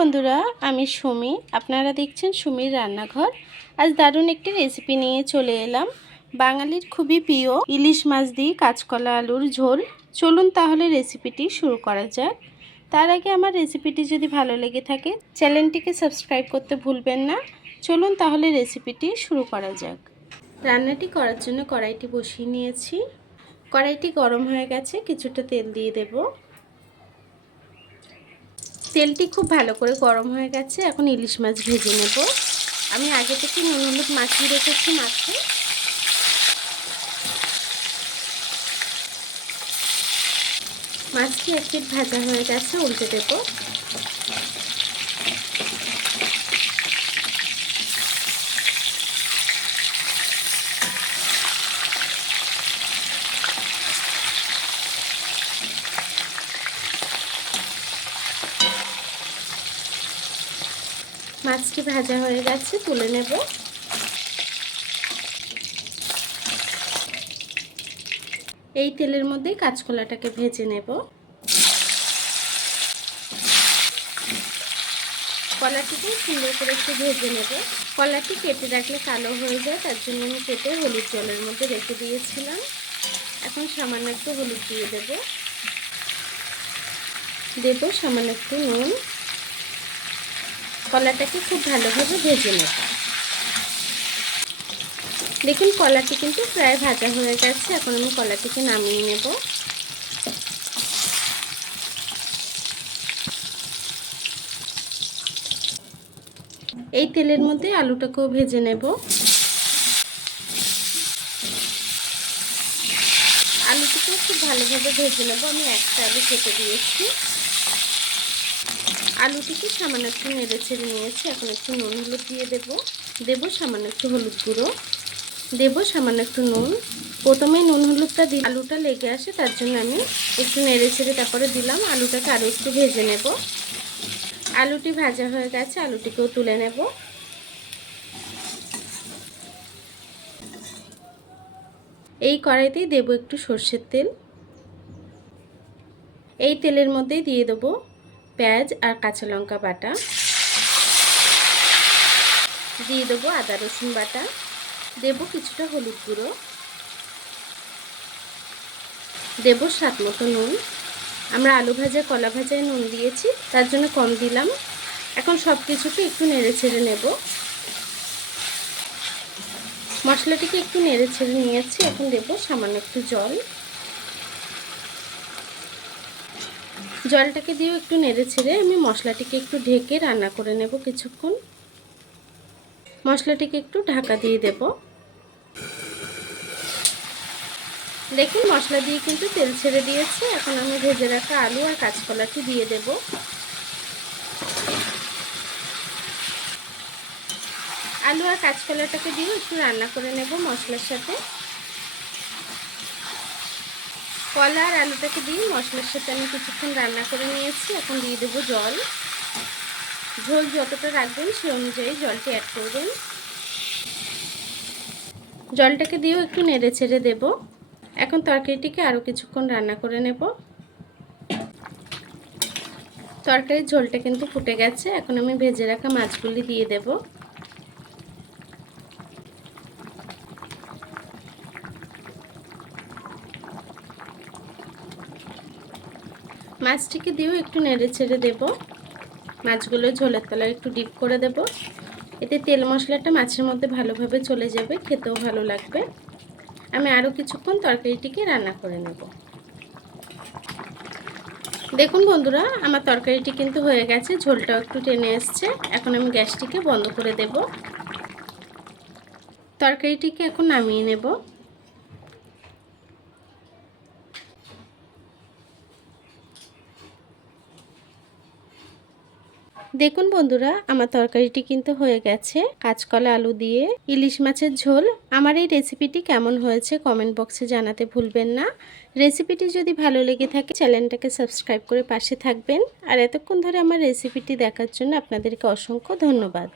বন্ধুরা, আমি সুমি। আপনারা দেখছেন সুমির রান্নাঘর। আজ দারুণ একটি রেসিপি নিয়ে চলে এলাম। বাঙালির খুবই প্রিয় ইলিশ মাছ দিয়ে কাঁচকলা আলুর ঝোল। চলুন তাহলে রেসিপিটি শুরু করা যাক। তার আগে আমার রেসিপিটি যদি ভালো লেগে থাকে চ্যানেলটিকে সাবস্ক্রাইব করতে ভুলবেন না। চলুন তাহলে রেসিপিটি শুরু করা যাক। রান্নাটি করার জন্য কড়াইটি বসিয়ে নিয়েছি। কড়াইটি গরম হয়ে গেছে, কিছুটা তেল দিয়ে দেব। তেলটি খুব ভালো করে গরম হয়ে গেছে। এখন ইলিশ মাছ ভেজে নেব। আমি আগে থেকে নুন হলুদ মাখিয়ে রেখেছি মাছে। মাছটি এক পিঠ ভাজা হয়ে গেছে, উল্টে দেব। মাছটি ভাজা হয়ে গেছে, তুলে নেব। এই তেলের মধ্যে কাঁচকলাটাকে ভেজে নেব। কলাটিকে সুন্দর করে একটু ভেজে নেব। কলাটি কেটে রাখলে কালো হয়ে যায়, তার জন্য আমি কেটে হলুদ জলের মধ্যে রেখে দিয়েছিলাম। এখন সামান্য একটু হলুদ দিয়ে দেব সামান্য একটু নুন। কলাটাকে খুব ভালোভাবে ভেজে নেব। দেখুন কলাটি কিন্তু প্রায় ভাজা হয়ে গেছে। এখন আমি কলাটিকে নামিয়ে নেব। এই তেলের মধ্যে আলুটাকেও ভেজে নেব। আলুটিকেও খুব ভালোভাবে ভেজে নেব। আমি একটা আলু কেটে দিয়েছি। আলুটিকে সামান্য একটু নেড়ে ছেড়ে নিয়েছি। এখন একটু নুন হলুদ দিয়ে দেব সামান্য একটু হলুদ গুঁড়ো, দেব সামান্য একটু নুন। প্রথমেই নুন হলুদটা দিয়ে আলুটা লেগে আসে, তার জন্য আমি একটু নেড়ে ছেড়ে তারপরে দিলাম। আলুটাকে আরও একটু ভেজে নেব। আলুটি ভাজা হয়ে গেছে, আলুটিকেও তুলে নেব। এই কড়াইতেই দেব একটু সর্ষের তেল। এই তেলের মধ্যেই দিয়ে দেব পেঁয়াজ আর কাঁচা লঙ্কা বাটা, দিয়ে দেবো আদা রসুন বাটা, দেব কিছুটা হলুদ গুঁড়ো, দেব স্বাদ মতো নুন। আমরা আলু ভাজা কলা ভাজায় নুন দিয়েছি, তার জন্য কম দিলাম। এখন সব কিছুকে একটু নেড়ে ছেড়ে নেব। মশলাটিকে একটু নেড়ে ছেড়ে নিয়েছি। এখন দেব সামান্য একটু জল। জলটাকে দিয়েও একটু নেড়ে ছেড়ে আমি মশলাটিকে একটু ঢেকে রান্না করে নেব কিছুক্ষণ। মশলাটিকে একটু ঢাকা দিয়ে দেব। দেখুন মশলা দিয়ে কিন্তু তেল ছেড়ে দিয়েছে। এখন আমি ভেজে রাখা আলু আর কাঁচকলাটি দিয়ে দেব। আলু আর কাঁচকলাটাকে দিয়ে একটু রান্না করে নেব মশলার সাথে। কলা আর আলুটাকে দিয়ে মশলার সাথে আমি কিছুক্ষণ রান্না করে নিয়েছি। এখন দিয়ে দেব জল। ঝোল যতটা রাখবেন সেই অনুযায়ী জলটি অ্যাড করবেন। জলটাকে দিয়েও একটু নেড়ে ছেড়ে দেব। এখন তরকারিটিকে আরও কিছুক্ষণ রান্না করে নেব। তরকারির ঝোলটা কিন্তু ফুটে গেছে। এখন আমি ভেজে রাখা মাছগুলি দিয়ে দেব। মাছটিকে দিয়েও একটু নেড়ে ছেড়ে দেব। মাছগুলো ঝোলের তলায় একটু ডিপ করে দেব। এতে তেল মশলাটা মাছের মধ্যে ভালোভাবে চলে যাবে, খেতেও ভালো লাগবে। আমি আরও কিছুক্ষণ তরকারিটিকে রান্না করে নেব। দেখুন বন্ধুরা, আমার তরকারিটি কিন্তু হয়ে গেছে। ঝোলটাও একটু টেনে এসছে। এখন আমি গ্যাসটিকে বন্ধ করে দেব। তরকারিটিকে এখন নামিয়ে নেব। দেখুন বন্ধুরা, আমার তরকারিটি কিন্তু হয়ে গেছে। কাঁচকলা আলু দিয়ে ইলিশ মাছের ঝোল। আমার এই রেসিপিটি কেমন হয়েছে কমেন্ট বক্সে জানাতে ভুলবেন না। রেসিপিটি যদি ভালো লেগে থাকে চ্যানেলটাকে সাবস্ক্রাইব করে পাশে থাকবেন। আর এতক্ষণ ধরে আমার রেসিপিটি দেখার জন্য আপনাদেরকে অসংখ্য ধন্যবাদ।